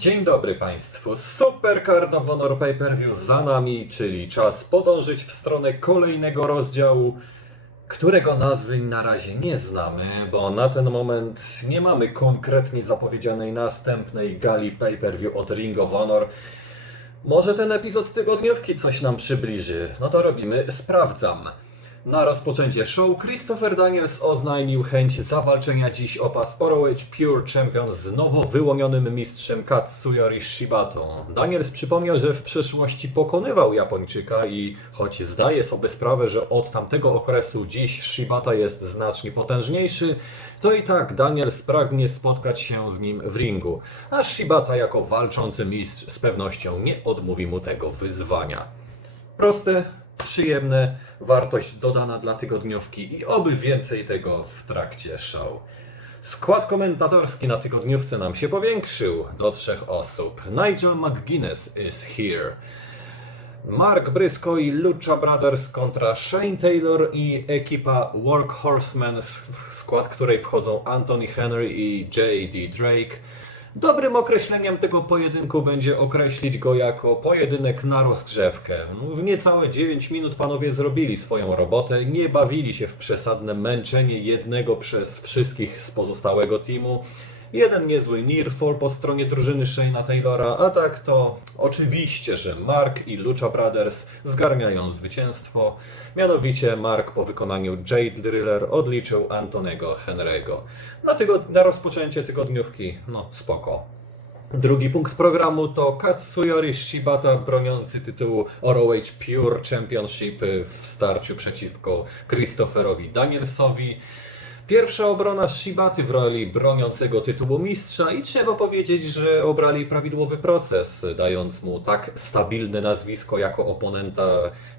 Dzień dobry Państwu. Super Card of Honor Pay-Per-View za nami, czyli czas podążyć w stronę kolejnego rozdziału, którego nazwy na razie nie znamy, bo na ten moment nie mamy konkretnie zapowiedzianej następnej gali Pay-Per-View od Ring of Honor. Może ten epizod tygodniówki coś nam przybliży. No to robimy Sprawdzam. Na rozpoczęcie show Christopher Daniels oznajmił chęć zawalczenia dziś o pas ROH Pure Champion z nowo wyłonionym mistrzem Katsuyori Shibato. Daniels przypomniał, że w przeszłości pokonywał Japończyka i choć zdaje sobie sprawę, że od tamtego okresu dziś Shibata jest znacznie potężniejszy, to i tak Daniels pragnie spotkać się z nim w ringu, a Shibata jako walczący mistrz z pewnością nie odmówi mu tego wyzwania. Proste, przyjemne, wartość dodana dla tygodniówki i oby więcej tego w trakcie show. Skład komentatorski na tygodniówce nam się powiększył do trzech osób. Nigel McGuinness is here. Mark Briscoe i Lucha Brothers kontra Shane Taylor i ekipa Workhorsemen, w skład której wchodzą Anthony Henry i J.D. Drake. Dobrym określeniem tego pojedynku będzie określić go jako pojedynek na rozgrzewkę. W niecałe 9 minut panowie zrobili swoją robotę, nie bawili się w przesadne męczenie jednego przez wszystkich z pozostałego teamu. Jeden niezły nearfall po stronie drużyny Shane'a Taylora, a tak to oczywiście, że Mark i Lucha Brothers zgarniają zwycięstwo. Mianowicie Mark po wykonaniu Jade Driller odliczył Antonego Henry'ego. Na, na rozpoczęcie tygodniówki, no spoko. Drugi punkt programu to Katsuyori Shibata broniący tytułu ROH Pure Championship w starciu przeciwko Christopherowi Danielsowi. Pierwsza obrona Shibaty w roli broniącego tytułu mistrza i trzeba powiedzieć, że obrali prawidłowy proces, dając mu tak stabilne nazwisko jako oponenta,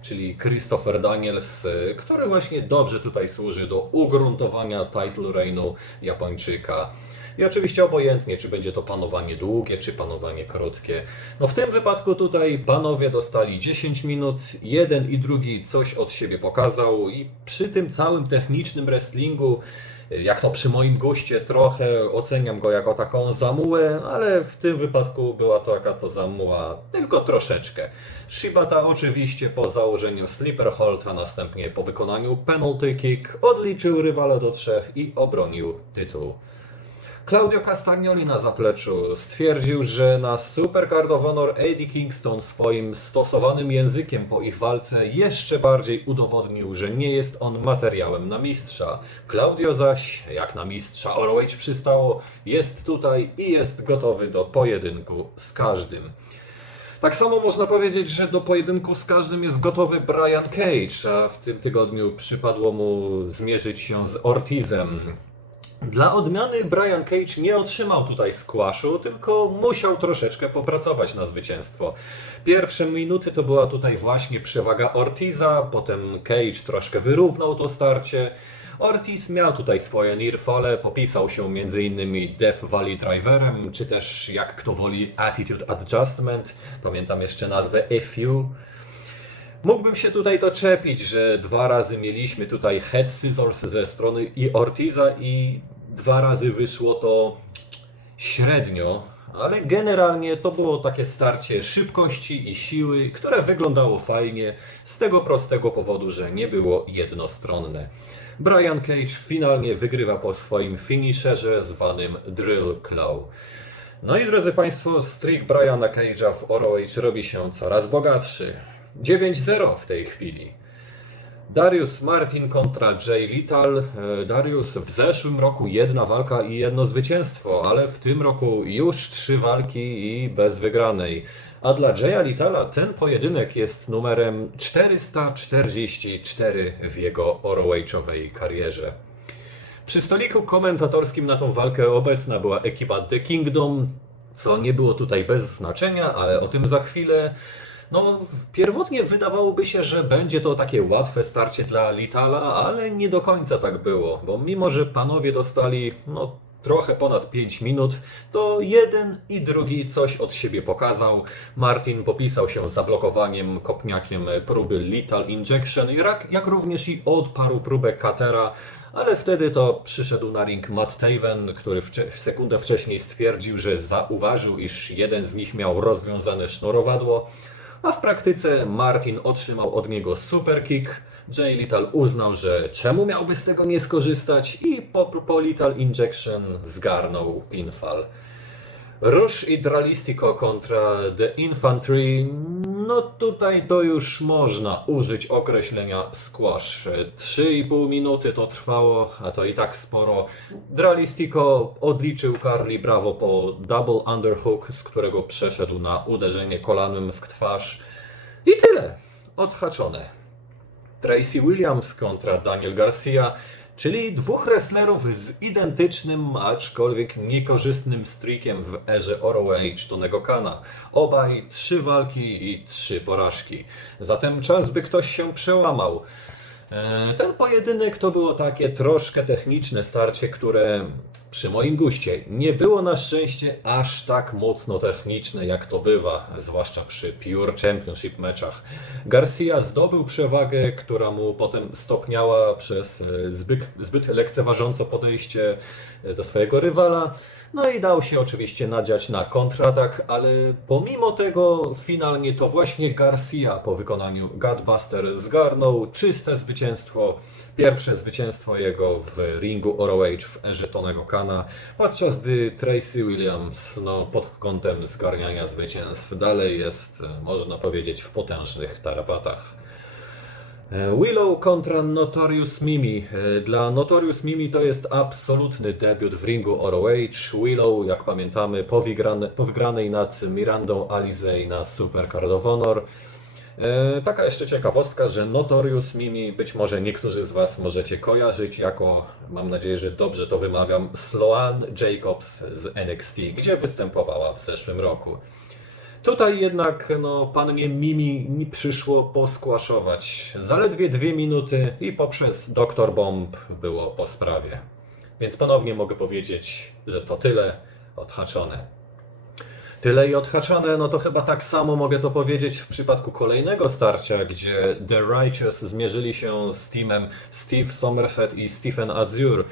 czyli Christopher Daniels, który właśnie dobrze tutaj służy do ugruntowania title reignu Japończyka. I oczywiście obojętnie, czy będzie to panowanie długie, czy panowanie krótkie. No w tym wypadku tutaj panowie dostali 10 minut, jeden i drugi coś od siebie pokazał i przy tym całym technicznym wrestlingu, jak to przy moim goście trochę oceniam go jako taką zamułę, ale w tym wypadku była to jaka to zamuła, tylko troszeczkę. Shibata oczywiście po założeniu sleeper hold, a następnie po wykonaniu penalty kick odliczył rywala do trzech i obronił tytuł. Claudio Castagnoli na zapleczu stwierdził, że na Super of Honor Eddie Kingston swoim stosowanym językiem po ich walce jeszcze bardziej udowodnił, że nie jest on materiałem na mistrza. Claudio zaś, jak na mistrza ROH przystało, jest tutaj i jest gotowy do pojedynku z każdym. Tak samo można powiedzieć, że do pojedynku z każdym jest gotowy Brian Cage, a w tym tygodniu przypadło mu zmierzyć się z Ortizem. Dla odmiany Brian Cage nie otrzymał tutaj squashu, tylko musiał troszeczkę popracować na zwycięstwo. Pierwsze minuty to była tutaj właśnie przewaga Ortiza, potem Cage troszkę wyrównał to starcie. Ortiz miał tutaj swoje nearfale, popisał się m.in. Death Valley Driverem, czy też jak kto woli Attitude Adjustment. Pamiętam jeszcze nazwę FU. Mógłbym się tutaj doczepić, że dwa razy mieliśmy tutaj head scissors ze strony i Ortiza i dwa razy wyszło to średnio, ale generalnie to było takie starcie szybkości i siły, które wyglądało fajnie z tego prostego powodu, że nie było jednostronne. Brian Cage finalnie wygrywa po swoim finisherze zwanym Drill Claw. No i drodzy Państwo, streak Briana Cage'a w ROH robi się coraz bogatszy. 9-0 w tej chwili. Darius Martin kontra Jay Little. E, Darius w zeszłym roku jedna walka i jedno zwycięstwo, ale w tym roku już trzy walki i bez wygranej. A dla Jaya Little'a ten pojedynek jest numerem 444 w jego ROH-owej karierze. Przy stoliku komentatorskim na tą walkę obecna była ekipa The Kingdom, co nie było tutaj bez znaczenia, ale o tym za chwilę. No, pierwotnie wydawałoby się, że będzie to takie łatwe starcie dla Litala, ale nie do końca tak było, bo mimo, że panowie dostali no, trochę ponad 5 minut, to jeden i drugi coś od siebie pokazał. Martin popisał się zablokowaniem kopniakiem próby Lethal Injection, jak, również i odparł próbę Katera, ale wtedy to przyszedł na ring Matt Taven, który sekundę wcześniej stwierdził, że zauważył, iż jeden z nich miał rozwiązane sznurowadło, a w praktyce Martin otrzymał od niego superkick. Jay Little uznał, że czemu miałby z tego nie skorzystać i po, po Lethal Injection zgarnął pinfall. Rush i Dralistico kontra The Infantry. No tutaj to już można użyć określenia squash. 3,5 minuty to trwało, a to i tak sporo. Dralistico odliczył Carly Bravo po double underhook, z którego przeszedł na uderzenie kolanem w twarz. I tyle. Odhaczone. Tracy Williams kontra Daniel Garcia, czyli dwóch wrestlerów z identycznym, aczkolwiek niekorzystnym streakiem w erze ROH Tonego Kana. Obaj trzy walki i trzy porażki. Zatem czas, by ktoś się przełamał. E, Ten pojedynek to było takie troszkę techniczne starcie, które przy moim guście nie było na szczęście aż tak mocno techniczne, jak to bywa, zwłaszcza przy Pure Championship meczach. Garcia zdobył przewagę, która mu potem stopniała przez e, zbyt, zbyt lekceważące podejście e, do swojego rywala. No i dał się oczywiście nadziać na kontratak, ale pomimo tego finalnie to właśnie Garcia po wykonaniu Godbuster zgarnął czyste zwycięstwo. Pierwsze zwycięstwo jego w ringu ROH w erze Tonego Kana, podczas gdy Tracy Williams no, pod kątem zgarniania zwycięstw dalej jest, można powiedzieć, w potężnych tarapatach. E, Willow kontra Notorious Mimi. E, Dla Notorious Mimi to jest absolutny debiut w ringu ROH. Willow, jak pamiętamy, po, wygrane, po wygranej nad Mirandą Alizej na Super Card of Honor. E, Taka jeszcze ciekawostka, że Notorious Mimi, być może niektórzy z Was możecie kojarzyć jako, mam nadzieję, że dobrze to wymawiam, Sloan Jacobs z NXT, gdzie występowała w zeszłym roku. Tutaj jednak no, pannie Mimi mi przyszło poskłaszować zaledwie dwie minuty i poprzez Dr. Bomb było po sprawie. Więc ponownie mogę powiedzieć, że to tyle odhaczone. Tyle i odhaczone, no to chyba tak samo mogę to powiedzieć w przypadku kolejnego starcia, gdzie The Righteous zmierzyli się z teamem Steve Somerset i Stephen Azure.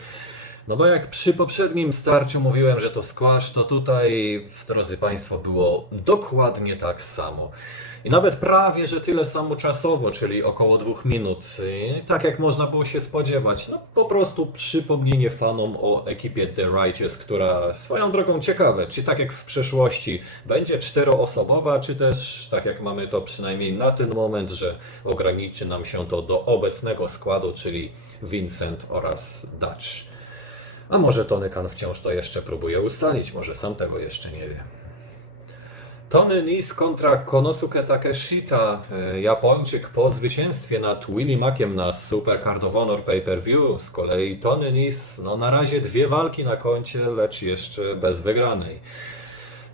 No bo jak przy poprzednim starciu mówiłem, że to squash, to tutaj, drodzy Państwo, było dokładnie tak samo. I nawet prawie, że tyle samo czasowo, czyli około dwóch minut. I tak jak można było się spodziewać. No po prostu przypomnienie fanom o ekipie The Righteous, która swoją drogą ciekawe, czy tak jak w przeszłości będzie czteroosobowa, czy też tak jak mamy to przynajmniej na ten moment, że ograniczy nam się to do obecnego składu, czyli Vincent oraz Dutch. A może Tony Khan wciąż to jeszcze próbuje ustalić, może sam tego jeszcze nie wie. Tony Nis kontra Konosuke Takeshita, e, Japończyk po zwycięstwie nad Willie Mackiem na Super Card of Honor Pay-Per-View. Z kolei Tony Nis, no na razie dwie walki na koncie, lecz jeszcze bez wygranej.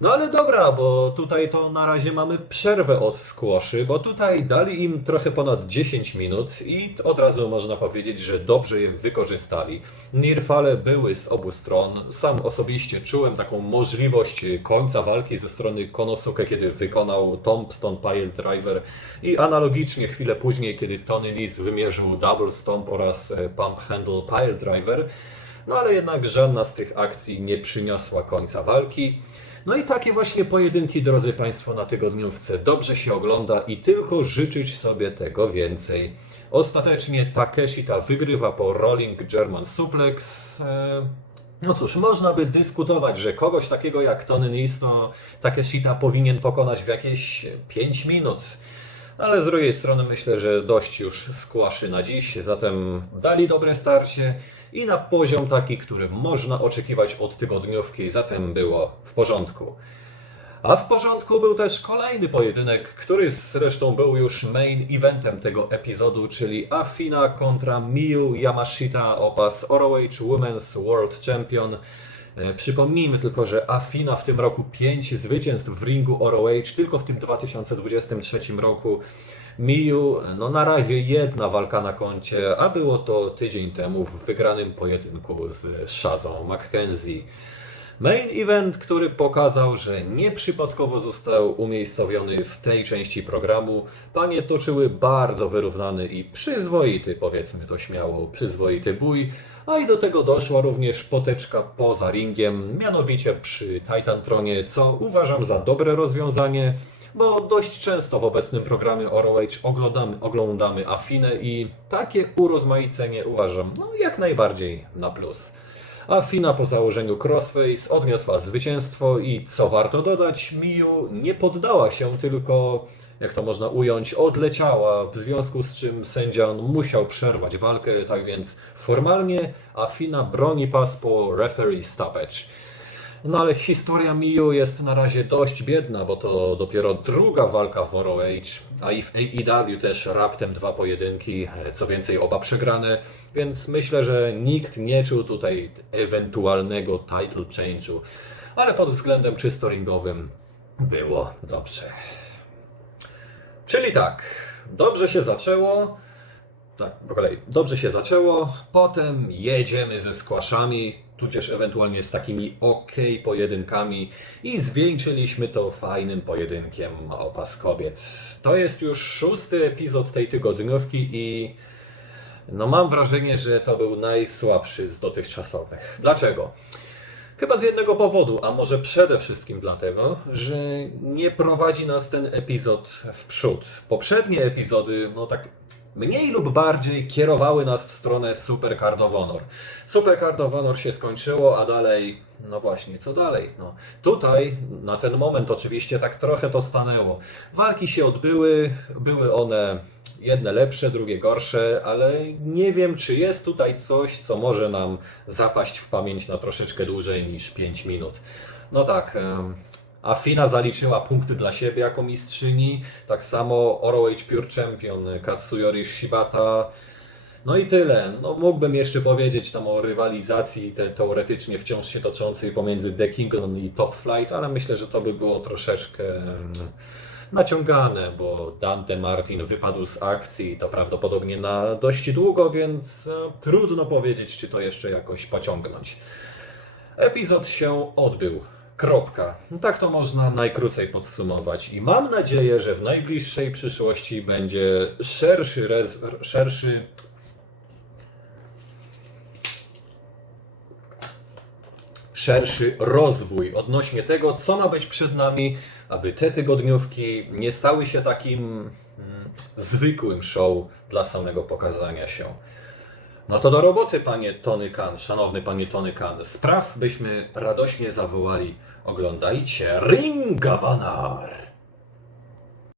No ale dobra, bo tutaj to na razie mamy przerwę od squaszy, bo tutaj dali im trochę ponad 10 minut i od razu można powiedzieć, że dobrze je wykorzystali. Nirfale były z obu stron. Sam osobiście czułem taką możliwość końca walki ze strony Konosuke, kiedy wykonał Tombstone Pile Driver i analogicznie chwilę później, kiedy Tony Lis wymierzył Double Stomp oraz e, Pump Handle Pile Driver. No ale jednak żadna z tych akcji nie przyniosła końca walki. No i takie właśnie pojedynki, drodzy Państwo, na tygodniówce dobrze się ogląda i tylko życzyć sobie tego więcej. Ostatecznie Takeshita wygrywa po Rolling German Suplex. E, No cóż, można by dyskutować, że kogoś takiego jak Tony Nese, to Takeshita powinien pokonać w jakieś 5 minut. Ale z drugiej strony myślę, że dość już skłaszy na dziś, zatem dali dobre starcie i na poziom taki, który można oczekiwać od tygodniówki, zatem było w porządku. A w porządku był też kolejny pojedynek, który zresztą był już main eventem tego epizodu, czyli Afina kontra Miyu Yamashita o pas ROH Women's World Champion. E, Przypomnijmy tylko, że Afina w tym roku 5 zwycięstw w ringu ROH, tylko w tym 2023 roku. Miyu, no na razie jedna walka na koncie, a było to tydzień temu w wygranym pojedynku z Shazą McKenzie. Main event, który pokazał, że nieprzypadkowo został umiejscowiony w tej części programu. Panie toczyły bardzo wyrównany i przyzwoity, powiedzmy to śmiało, przyzwoity bój. A i do tego doszła również poteczka poza ringiem, mianowicie przy Titantronie, co uważam za dobre rozwiązanie, bo dość często w obecnym programie ROH oglądamy, oglądamy Afinę i takie urozmaicenie uważam no, jak najbardziej na plus. Afina po założeniu Crossface odniosła zwycięstwo i co warto dodać, Miu nie poddała się, tylko jak to można ująć, odleciała, w związku z czym sędzia musiał przerwać walkę, tak więc formalnie Afina broni pas po referee stoppage. No ale historia Miu jest na razie dość biedna, bo to dopiero druga walka w ROH, a i w AEW też raptem dwa pojedynki, co więcej oba przegrane, więc myślę, że nikt nie czuł tutaj ewentualnego title change'u, ale pod względem czysto ringowym było dobrze. Czyli tak, dobrze się zaczęło. Tak, po kolei. Dobrze się zaczęło, potem jedziemy ze squashami, tudzież ewentualnie z takimi ok pojedynkami i zwieńczyliśmy to fajnym pojedynkiem o kobiet. To jest już szósty epizod tej tygodniówki i no mam wrażenie, że to był najsłabszy z dotychczasowych. Dlaczego? Chyba z jednego powodu, a może przede wszystkim dlatego, że nie prowadzi nas ten epizod w przód. Poprzednie epizody, no tak mniej lub bardziej kierowały nas w stronę Super Card of Honor. Of Honor się skończyło, a dalej, no właśnie, co dalej? No, tutaj, na ten moment oczywiście tak trochę to stanęło. Walki się odbyły, były one jedne lepsze, drugie gorsze, ale nie wiem, czy jest tutaj coś, co może nam zapaść w pamięć na troszeczkę dłużej niż 5 minut. No tak, Afina zaliczyła punkty dla siebie jako mistrzyni, tak samo ROH Pure Champion Katsuyori Shibata. No i tyle. No, mógłbym jeszcze powiedzieć tam o rywalizacji te, teoretycznie wciąż się toczącej pomiędzy The Kingdom i Top Flight, ale myślę, że to by było troszeczkę em, naciągane, bo Dante Martin wypadł z akcji, to prawdopodobnie na dość długo, więc e, trudno powiedzieć, czy to jeszcze jakoś pociągnąć. Epizod się odbył. Kropka. No Tak to można najkrócej podsumować. I mam nadzieję, że w najbliższej przyszłości będzie szerszy, szerszy szerszy rozwój odnośnie tego, co ma być przed nami, aby te tygodniówki nie stały się takim mm, zwykłym show dla samego pokazania się. No to do roboty, panie Tony Khan, szanowny panie Tony Khan. Spraw byśmy radośnie zawołali. Oglądajcie Ring of Honor.